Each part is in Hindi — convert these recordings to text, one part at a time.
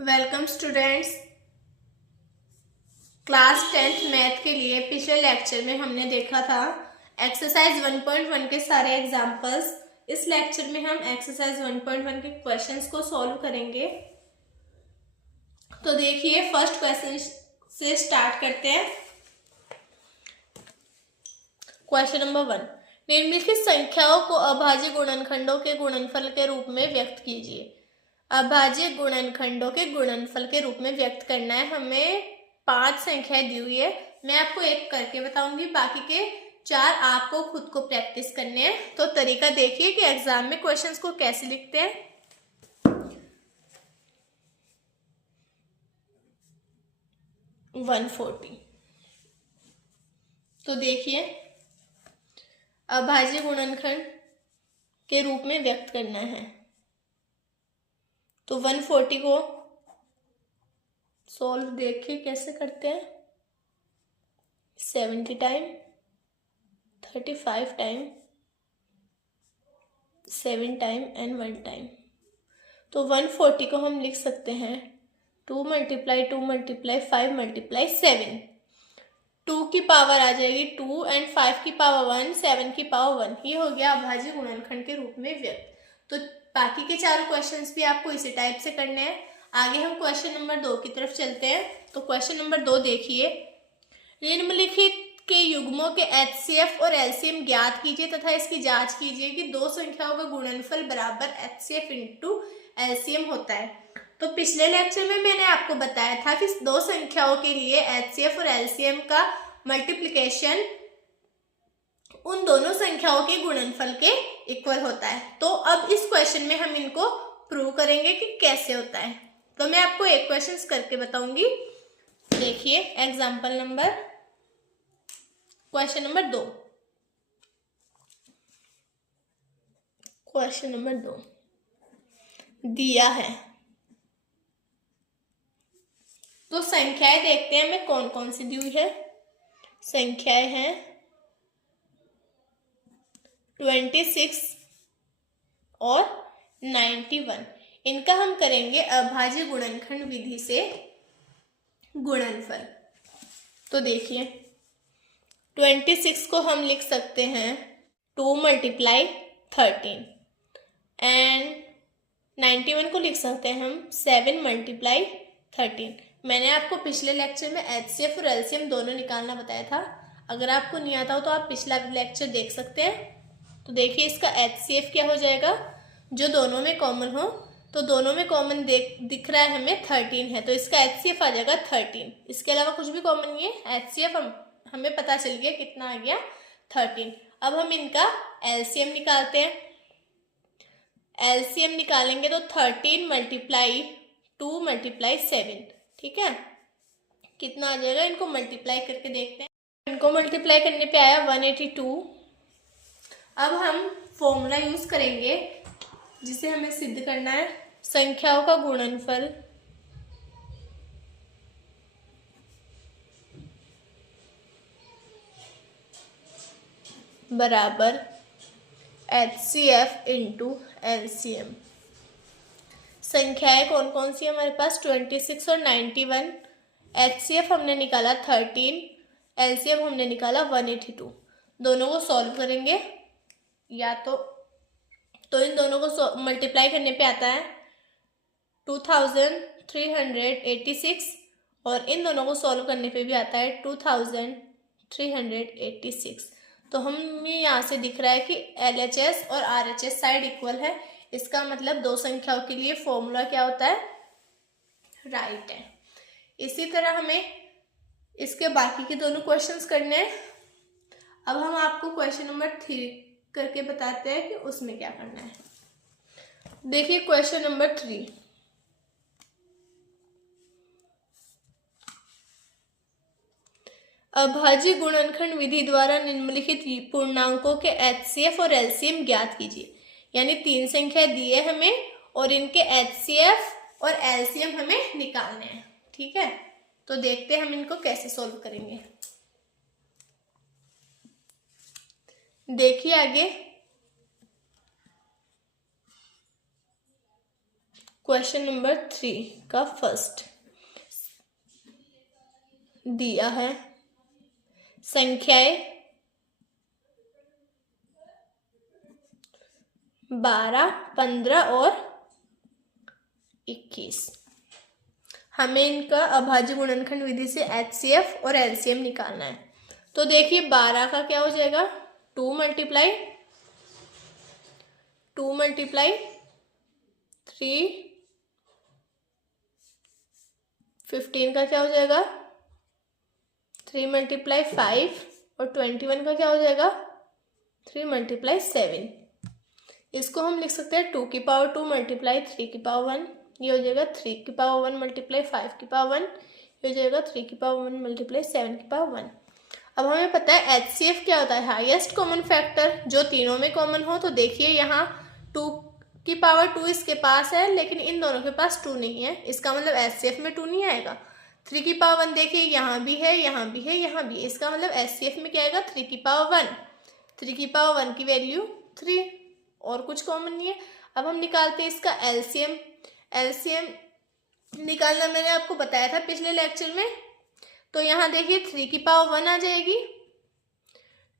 Welcome students. Class 10th math के लिए पिछले लेक्चर में हमने देखा था एक्सरसाइज 1.1 के सारे एग्जाम्पल्स। इस लेक्चर में हम एक्सरसाइज 1.1 के क्वेश्चंस को सॉल्व करेंगे। तो देखिए, फर्स्ट क्वेश्चन से स्टार्ट करते हैं। क्वेश्चन नंबर 1, निम्नलिखित संख्याओं को अभाज्य गुणनखंडों के गुणनफल के रूप में व्यक्त कीजिए। अभाज्य गुणनखंडों के गुणनफल के रूप में व्यक्त करना है। हमें 5 संख्याएं दी हुई है। मैं आपको एक करके बताऊंगी, बाकी के 4 आपको खुद को प्रैक्टिस करने हैं। तो तरीका देखिए कि एग्जाम में क्वेश्चंस को कैसे लिखते हैं। तो देखिए, अभाज्य गुणनखंड के रूप में व्यक्त करना है। तो 140 को सॉल्व देखिए कैसे करते हैं। 70 time, 35 time, 7 time and 1 time. तो 140 को हम लिख सकते हैं 2 × 2 × 5 × 7। 2 की पावर आ जाएगी 2 एंड 5 की पावर 1, 7 की पावर 1। ये हो गया अभाज्य गुणनखंड के रूप में व्यक्त। तो बाकी के 4 क्वेश्चंस भी आपको इसी टाइप से करने हैं। आगे हम क्वेश्चन नंबर 2 की तरफ चलते हैं। तो क्वेश्चन नंबर 2 देखिए, निम्नलिखित के युग्मों के HCF और LCM ज्ञात कीजिए तथा इसकी जांच कीजिए कि दो संख्याओं का गुणनफल बराबर HCF इंटू LCM होता है। तो पिछले लेक्चर में मैंने आपको बताया था कि दो संख्याओं के लिए HCF और LCM का मल्टीप्लिकेशन उन दोनों संख्याओं के गुणनफल के इक्वल होता है। तो अब इस क्वेश्चन में हम इनको प्रूव करेंगे कि कैसे होता है। तो मैं आपको एक क्वेश्चन करके बताऊंगी। देखिए, example number question number 2। Question number 2 दिया है। तो संख्याएं देखते हैं हमें कौन कौन सी दी हुई है। संख्याएं हैं 26 और 91। इनका हम करेंगे अभाज्य गुणनखंड विधि से गुणनफल। तो देखिए, 26 को हम लिख सकते हैं 2 × 13 एंड 91 को लिख सकते हैं हम 7 × 13। मैंने आपको पिछले लेक्चर में HCF और LCM दोनों निकालना बताया था। अगर आपको नहीं आता हो तो आप पिछला लेक्चर देख सकते हैं। तो देखिए, इसका HCF क्या हो जाएगा, जो दोनों में कॉमन हो। तो दोनों में कॉमन दिख रहा है हमें 13 है, तो इसका HCF आ जाएगा 13। इसके अलावा कुछ भी कॉमन नहीं है। HCF हमें पता चल गया कितना आ गया, 13। अब हम इनका LCM निकालते हैं। LCM निकालेंगे तो 13 × 2 × 7, ठीक है। कितना आ जाएगा, इनको मल्टीप्लाई करके देखते हैं। इनको मल्टीप्लाई करने पे आया 182। अब हम फॉर्मूला यूज करेंगे जिसे हमें सिद्ध करना है। संख्याओं का गुणनफल बराबर HCF इंटू LCM। संख्याएं कौन कौन सी हमारे पास, 26 और 91। HCF हमने निकाला 13, LCM हमने निकाला 182। दोनों को सॉल्व करेंगे या तो इन दोनों को मल्टीप्लाई करने पे आता है 2386 और इन दोनों को सॉल्व करने पे भी आता है 2386। तो हमें यहाँ से दिख रहा है कि LHS और RHS साइड इक्वल है। इसका मतलब दो संख्याओं के लिए फॉर्मूला क्या होता है, राइट है। इसी तरह हमें इसके बाकी के दोनों क्वेश्चंस करने हैं। अब हम आपको क्वेश्चन नंबर 3 करके बताते हैं कि उसमें क्या करना है। देखिए, क्वेश्चन नंबर 3, अभाज्य गुणनखंड विधि द्वारा निम्नलिखित पूर्णांकों के HCF और LCM ज्ञात कीजिए। यानी 3 संख्या दी है हमें और इनके HCF और LCM हमें निकालने हैं, ठीक है। तो देखते हैं हम इनको कैसे सॉल्व करेंगे। देखिए आगे क्वेश्चन नंबर 3 का फर्स्ट दिया है संख्याएं 12, 15 और 21। हमें इनका अभाज्य गुणनखंड विधि से HCF और LCM निकालना है। तो देखिए 12 का क्या हो जाएगा, 2 मल्टीप्लाई 3, 15 का क्या हो जाएगा 3 मल्टीप्लाई 5 और 21 का क्या हो जाएगा 3 मल्टीप्लाई 7। इसको हम लिख सकते हैं 2 की पावर 2 मल्टीप्लाई 3 की पावर 1, ये हो जाएगा 3 की पावर 1 मल्टीप्लाई 5 की पावर 1, ये हो जाएगा 3 की पावर 1 मल्टीप्लाई 7 की पावर 1। अब हमें पता है HCF क्या होता है, हाईएस्ट कॉमन फैक्टर, जो तीनों में कॉमन हो। तो देखिए यहाँ 2 की पावर 2 इसके पास है, लेकिन इन दोनों के पास 2 नहीं है, इसका मतलब HCF में 2 नहीं आएगा। 3 की पावर 1 देखिए यहाँ भी है, यहाँ भी है, यहाँ भी है, इसका मतलब HCF में क्या आएगा 3 की पावर 1। 3 की पावर 1 की वैल्यू 3, और कुछ कॉमन नहीं है। अब हम निकालते हैं इसका LCM। LCM निकालना मैंने आपको बताया था पिछले लेक्चर में। तो यहाँ देखिए 3 की पावर 1 आ जाएगी,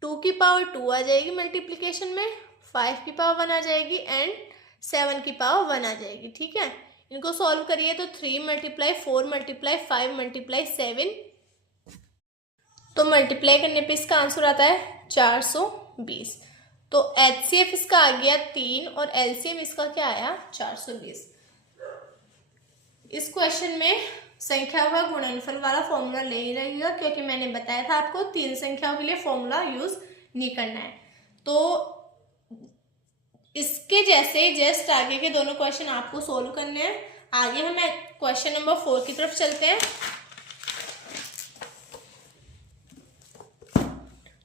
2 की पावर 2 आ जाएगी मल्टीप्लिकेशन में, 5 की पावर 1 आ जाएगी एंड 7 की पावर 1 आ जाएगी। ठीक है, इनको सॉल्व करिए तो 3 मल्टीप्लाई 4 मल्टीप्लाई 5 मल्टीप्लाई 7, तो मल्टीप्लाई करने पे इसका आंसर आता है 420। तो HCF इसका आ गया 3 और LCM इसका क्या आया 420। इस क्वेश्चन में संख्याओं का गुणनफल वाला फॉर्मूला ले ही रहिएगा, क्योंकि मैंने बताया था आपको 3 संख्याओं के लिए फॉर्मूला यूज नहीं करना है। तो इसके जैसे जस्ट आगे के दोनों क्वेश्चन आपको सोल्व करने हैं। आगे हम क्वेश्चन नंबर 4 की तरफ चलते हैं।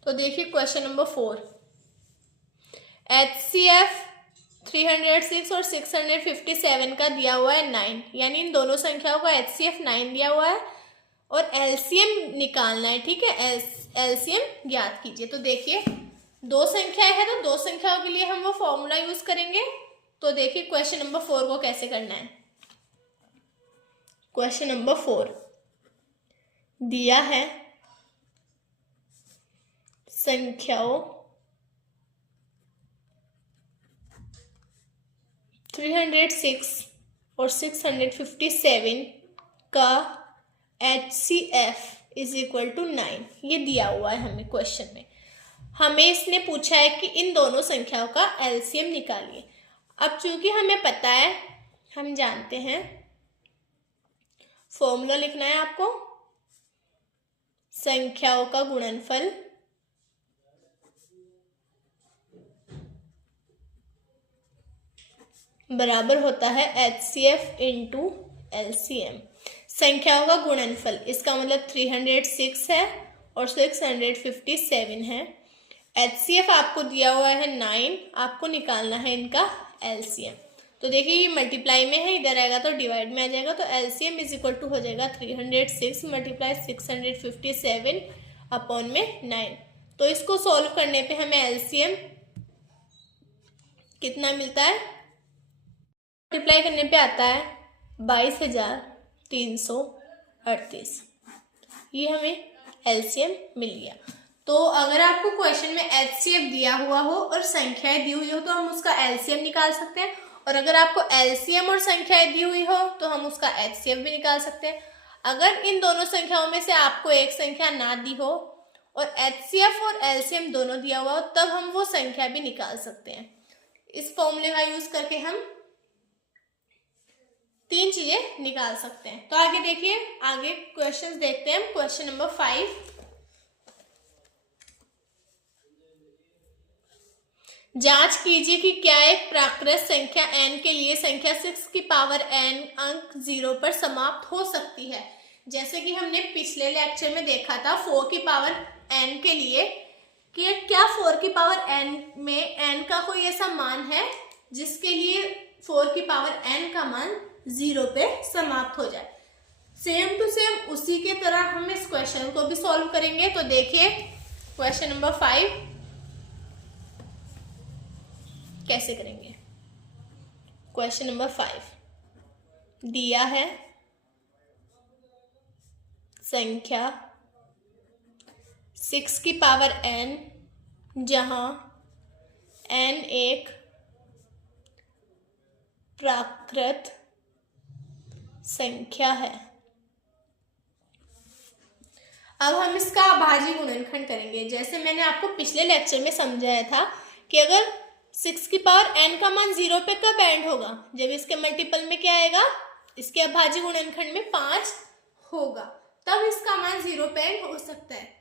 तो देखिए क्वेश्चन नंबर 4, HCF 306 और 657 का दिया हुआ है 9, यानी इन दोनों संख्याओं का HCF 9 दिया हुआ है और LCM निकालना है। ठीक है, LCM ज्ञात कीजिए। तो देखिए 2 संख्याएं हैं, तो 2 संख्याओं के लिए हम वो फॉर्मूला यूज करेंगे। तो देखिए क्वेश्चन नंबर 4 को कैसे करना है। क्वेश्चन नंबर 4 दिया है संख्याओं 306 और 657 का HCF इज इक्वल टू 9, ये दिया हुआ है हमें क्वेश्चन में। हमें इसने पूछा है कि इन दोनों संख्याओं का LCM निकालिए। अब चूंकि हमें पता है, हम जानते हैं, फॉर्मूला लिखना है आपको, संख्याओं का गुणनफल बराबर होता है HCF इंटू LCM। संख्याओं का गुणनफल, इसका मतलब 306 है और 657 है। HCF आपको दिया हुआ है 9, आपको निकालना है इनका LCM। तो देखिए ये मल्टीप्लाई में है, इधर आएगा तो डिवाइड में आ जाएगा। तो LCM इज इक्वल टू हो जाएगा 306 मल्टीप्लाई 657 अपॉन में 9। तो इसको सॉल्व करने पे हमें LCM कितना मिलता है, मल्टीप्लाई करने पे आता है 22,338। ये हमें LCM मिल गया। तो अगर आपको क्वेश्चन में HCF दिया हुआ हो और संख्याएं दी हुई हो तो हम उसका LCM निकाल सकते हैं, और अगर आपको LCM और संख्याएं दी हुई हो तो हम उसका HCF भी निकाल सकते हैं। अगर इन दोनों संख्याओं में से आपको एक संख्या ना दी हो और HCF और LCM दोनों दिया हुआ हो, तब हम वो संख्या भी निकाल सकते हैं। इस फॉर्मूले का यूज करके हम 3 चीजें निकाल सकते हैं। तो आगे देखिए, आगे क्वेश्चंस देखते हैं हम। क्वेश्चन नंबर 5, जांच कीजिए कि क्या एक प्राकृत संख्या n के लिए संख्या 6 की पावर n अंक 0 पर समाप्त हो सकती है। जैसे कि हमने पिछले लेक्चर में देखा था 4 की पावर n के लिए कि क्या 4 की पावर n में n का कोई ऐसा मान है जिसके लिए 4 की पावर n का मान 0 पे समाप्त हो जाए। सेम टू सेम उसी के तरह हम इस क्वेश्चन को भी सॉल्व करेंगे। तो देखिए क्वेश्चन नंबर 5 कैसे करेंगे। क्वेश्चन नंबर 5, दिया है संख्या 6 की पावर n, जहां n एक प्राकृत संख्या है। अब हम इसका अभाज्य गुणनखंड करेंगे। जैसे मैंने आपको पिछले लेक्चर में समझाया था कि अगर 6 की पावर n का मान 0 पे कब एंड होगा, जब इसके मल्टीपल में क्या आएगा, इसके अभाज्य गुणनखंड में 5 होगा, तब इसका मान 0 पे एंड हो सकता है,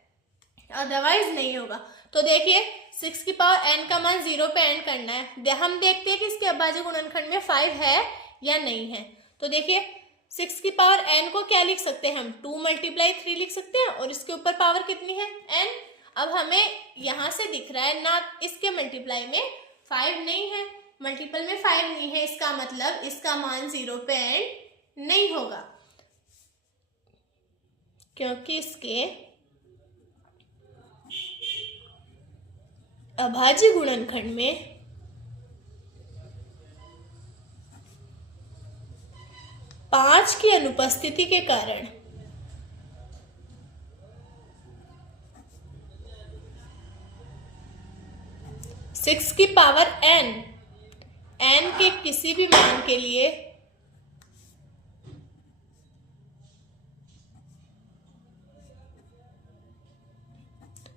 अदरवाइज नहीं होगा। तो देखिए 6 की पावर n का मान 0 पे एंड करना है। हम देखते हैं कि इसके अभाज्य गुणनखंड में 5 है या नहीं है। तो देखिए 6 की पावर n को क्या लिख सकते हैं हम, 2 × 3 लिख सकते हैं, और इसके ऊपर पावर कितनी है, n। अब हमें यहां से दिख रहा है ना, इसके मल्टीप्लाई में 5 नहीं है, मल्टीपल में 5 नहीं है, इसका मतलब इसका मान 0 पे एंड नहीं होगा, क्योंकि इसके अभाज्य गुणनखंड में 5 की अनुपस्थिति के कारण सिक्स की पावर n के किसी भी मान के लिए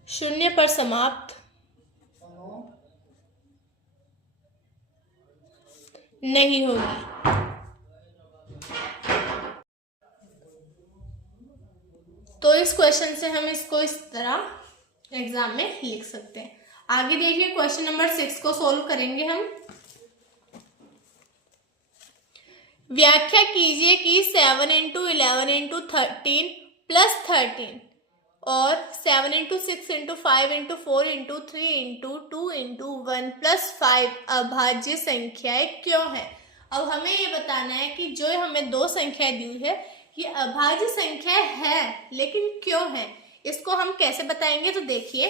शून्य पर समाप्त नहीं होगी। तो इस क्वेश्चन से हम इसको इस तरह एग्जाम में लिख सकते हैं। आगे देखिए क्वेश्चन नंबर 6 को सोल्व करेंगे हम। व्याख्या कीजिए कि 7 × 11 × 13 प्लस 13 और 7 × 6 × 5 × 4 × 3 × 2 × 1 प्लस 5 अभाज्य संख्याएं क्यों है। अब हमें ये बताना है कि जो हमें दो संख्याएं दी है ये अभाज्य संख्या है, लेकिन क्यों है, इसको हम कैसे बताएंगे। तो देखिए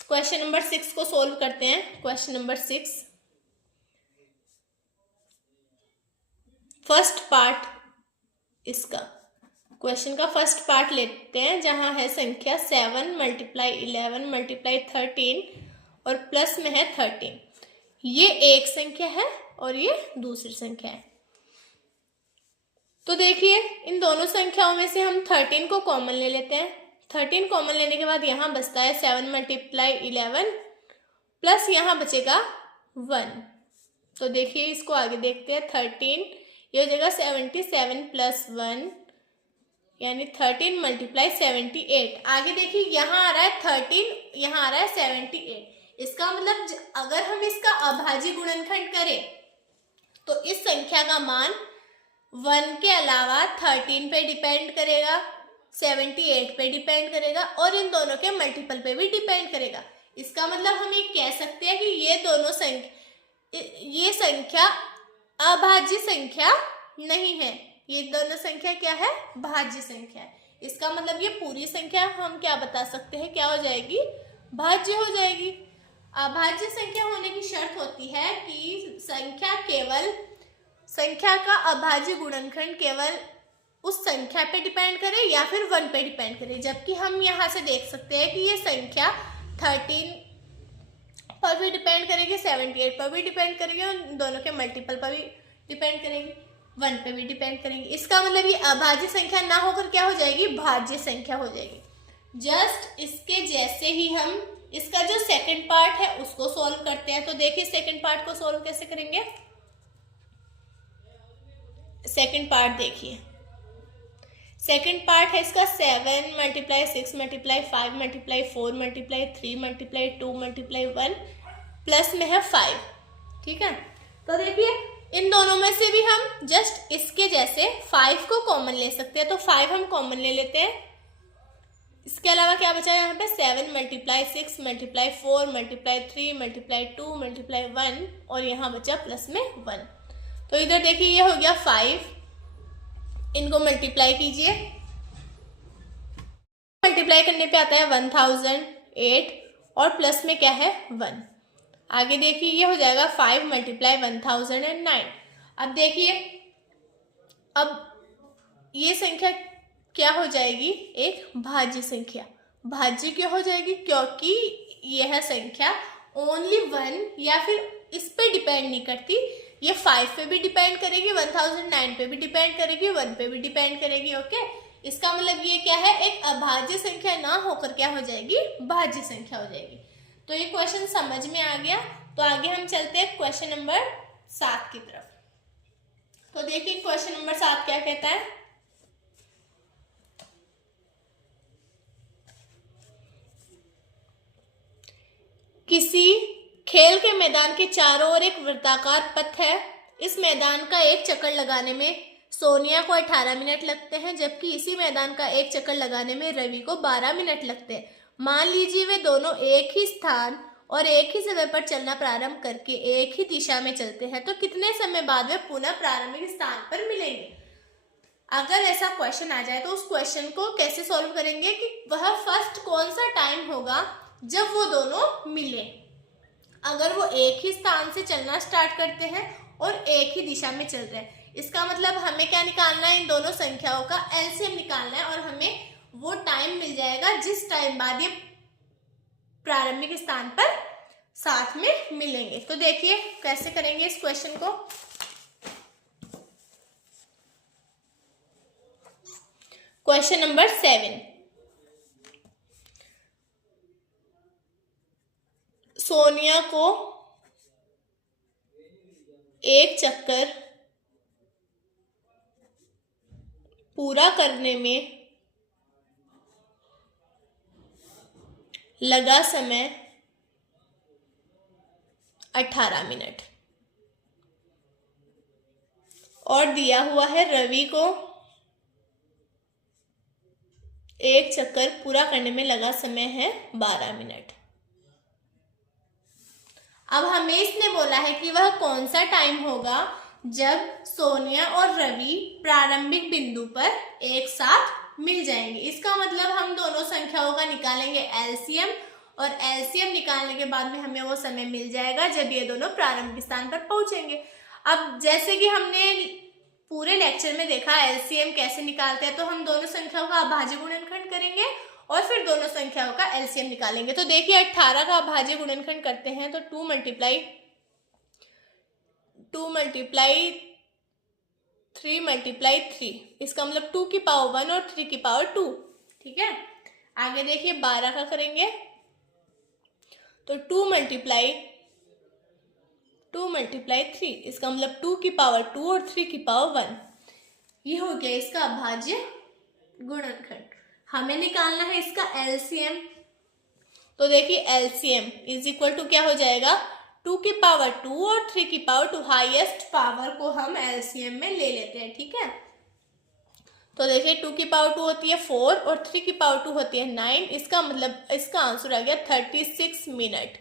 क्वेश्चन नंबर 6 को सोल्व करते हैं। क्वेश्चन नंबर 6 फर्स्ट पार्ट, इसका क्वेश्चन का फर्स्ट पार्ट लेते हैं, जहां है संख्या 7 × 11 × 13 और प्लस में है 13। ये एक संख्या है और ये दूसरी संख्या है। तो देखिए इन दोनों संख्याओं में से हम 13 को कॉमन ले लेते हैं। 13 कॉमन लेने के बाद यहाँ बचता है 7 × 11 प्लस यहाँ बचेगा 1। तो देखिए इसको आगे देखते हैं। 13 ये हो जाएगा 77 प्लस 1 यानी 13 × 78। आगे देखिए यहाँ आ रहा है 13, यहाँ आ रहा है 78। इसका मतलब अगर हम इसका अभाज्य गुणनखंड करें तो इस संख्या का मान 1 के अलावा 13 पे डिपेंड करेगा, 78 पे डिपेंड करेगा और इन दोनों के मल्टीपल पे भी डिपेंड करेगा। इसका मतलब हम ये कह सकते हैं कि ये दोनों ये संख्या अभाज्य संख्या नहीं है, ये दोनों संख्या क्या है, भाज्य संख्या है। इसका मतलब ये पूरी संख्या हम क्या बता सकते हैं, क्या हो जाएगी, भाज्य हो जाएगी। अभाज्य संख्या होने की शर्त होती है कि संख्या का अभाज्य गुणनखंड केवल उस संख्या पे डिपेंड करे या फिर 1 पे डिपेंड करे। जबकि हम यहाँ से देख सकते हैं कि ये संख्या 13 पर भी डिपेंड करेगी, 78 पर भी डिपेंड करेगी और दोनों के मल्टीपल पर भी डिपेंड करेगी, 1 पे भी डिपेंड करेंगी। इसका मतलब ये अभाज्य संख्या ना होकर क्या हो जाएगी, भाज्य संख्या हो जाएगी। जस्ट इसके जैसे ही हम इसका जो सेकंड पार्ट है उसको सोल्व करते हैं। तो देखिए सेकंड पार्ट को सोल्व कैसे करेंगे। सेकंड पार्ट देखिए, सेकंड पार्ट है इसका 7 × 6 × 5 × 4 × 3 × 2 × 1 प्लस में है 5। ठीक है, तो देखिए इन दोनों में से भी हम जस्ट इसके जैसे 5 को कॉमन ले सकते हैं। तो 5 हम कॉमन ले लेते हैं। इसके अलावा क्या बचा है यहाँ पे, 7 × 6 × 4 × 3 × 2 × 1 और यहाँ बचा प्लस में 1। तो इधर देखिए ये हो गया 5, इनको मल्टीप्लाई कीजिए, मल्टीप्लाई करने पे आता है 1008 और प्लस में क्या है 1। आगे देखिए ये हो जाएगा 5 × 1009। अब देखिए, अब ये संख्या क्या हो जाएगी, एक भाज्य संख्या। भाज्य क्यों हो जाएगी, क्योंकि यह संख्या ओनली 1 या फिर इस पे डिपेंड नहीं करती, ये 5 पे भी डिपेंड करेगी, 1009 पे भी डिपेंड करेगी, 1 पे भी डिपेंड करेगी। ओके, इसका मतलब ये क्या है, एक अभाज्य संख्या ना होकर क्या हो जाएगी, भाज्य संख्या हो जाएगी। तो ये क्वेश्चन समझ में आ गया। तो आगे हम चलते हैं क्वेश्चन नंबर 7 की तरफ। तो देखिए क्वेश्चन नंबर 7 क्या कहता है। किसी खेल के मैदान के चारों ओर एक वृत्ताकार पथ है। इस मैदान का एक चक्कर लगाने में सोनिया को 18 मिनट लगते हैं, जबकि इसी मैदान का एक चक्कर लगाने में रवि को 12 मिनट लगते हैं। मान लीजिए वे दोनों एक ही स्थान और एक ही समय पर चलना प्रारंभ करके एक ही दिशा में चलते हैं, तो कितने समय बाद वे पुनः प्रारंभिक स्थान पर मिलेंगे। अगर ऐसा क्वेश्चन आ जाए तो उस क्वेश्चन को कैसे सॉल्व करेंगे कि वह फर्स्ट कौन सा टाइम होगा जब वो दोनों मिले। अगर वो एक ही स्थान से चलना स्टार्ट करते हैं और एक ही दिशा में चल रहे हैं, इसका मतलब हमें क्या निकालना है, इन दोनों संख्याओं का एलसीएम निकालना है और हमें वो टाइम मिल जाएगा जिस टाइम बाद ये प्रारंभिक स्थान पर साथ में मिलेंगे। तो देखिए कैसे करेंगे इस क्वेश्चन को। क्वेश्चन नंबर 7, सोनिया को एक चक्कर पूरा करने में लगा समय 18 मिनट और दिया हुआ है रवि को एक चक्कर पूरा करने में लगा समय है 12 मिनट। अब हमें इसने बोला है कि वह कौन सा टाइम होगा जब सोनिया और रवि प्रारंभिक बिंदु पर एक साथ मिल जाएंगे। इसका मतलब हम दोनों संख्याओं का निकालेंगे एलसीएम और एलसीएम निकालने के बाद में हमें वो समय मिल जाएगा जब ये दोनों प्रारंभिक स्थान पर पहुंचेंगे। अब जैसे कि हमने पूरे लेक्चर में देखा एलसीएम कैसे निकालते हैं, तो हम दोनों संख्याओं का अभाज्य गुणनखंड करेंगे और फिर दोनों संख्याओं का एलसीएम निकालेंगे। तो देखिए 18 का अभाज्य गुणनखंड करते हैं तो 2 मल्टीप्लाई 3 मल्टीप्लाई 3, इसका मतलब 2 की पावर 1 और 3 की पावर 2। ठीक है, आगे देखिए 12 का करेंगे तो 2 मल्टीप्लाई 3, इसका मतलब 2 की पावर 2 और 3 की पावर 1। ये हो गया इसका अभाज्य गुणनखंड। हमें निकालना है इसका एलसीएम। तो देखिए एलसीएम इज इक्वल टू क्या हो जाएगा, 2 की पावर 2 और 3 की पावर 2, हाईएस्ट पावर को हम एलसीएम में ले लेते हैं। ठीक है, तो देखिए 2 की पावर 2 होती है 4 और 3 की पावर 2 होती है 9। इसका मतलब इसका आंसर आ गया 36 मिनट।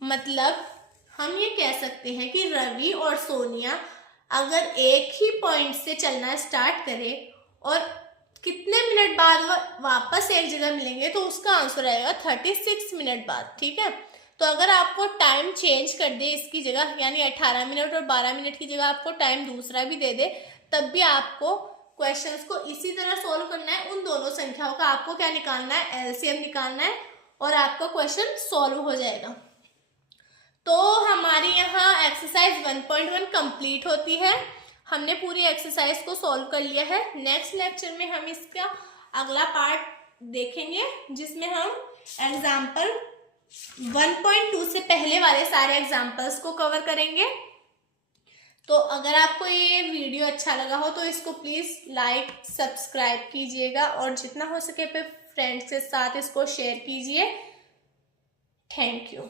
मतलब हम ये कह सकते हैं कि रवि और सोनिया अगर एक ही पॉइंट से चलना स्टार्ट करें और कितने मिनट बाद वापस एक जगह मिलेंगे, तो उसका आंसर आएगा 36 मिनट बाद। ठीक है, तो अगर आपको टाइम चेंज कर दे इसकी जगह, यानी 18 मिनट और 12 मिनट की जगह आपको टाइम दूसरा भी दे दे, तब भी आपको क्वेश्चंस को इसी तरह सोल्व करना है। उन दोनों संख्याओं का आपको क्या निकालना है, एलसीएम निकालना है और आपका क्वेश्चन सॉल्व हो जाएगा। तो हमारी यहाँ एक्सरसाइज 1.1 कंप्लीट होती है। हमने पूरी एक्सरसाइज को सॉल्व कर लिया है। नेक्स्ट लेक्चर में हम इसका अगला पार्ट देखेंगे जिसमें हम एग्जाम्पल 1.2 से पहले वाले सारे एग्जाम्पल्स को कवर करेंगे। तो अगर आपको ये वीडियो अच्छा लगा हो तो इसको प्लीज़ लाइक सब्सक्राइब कीजिएगा और जितना हो सके पे फ्रेंड्स के साथ इसको शेयर कीजिए। Thank you.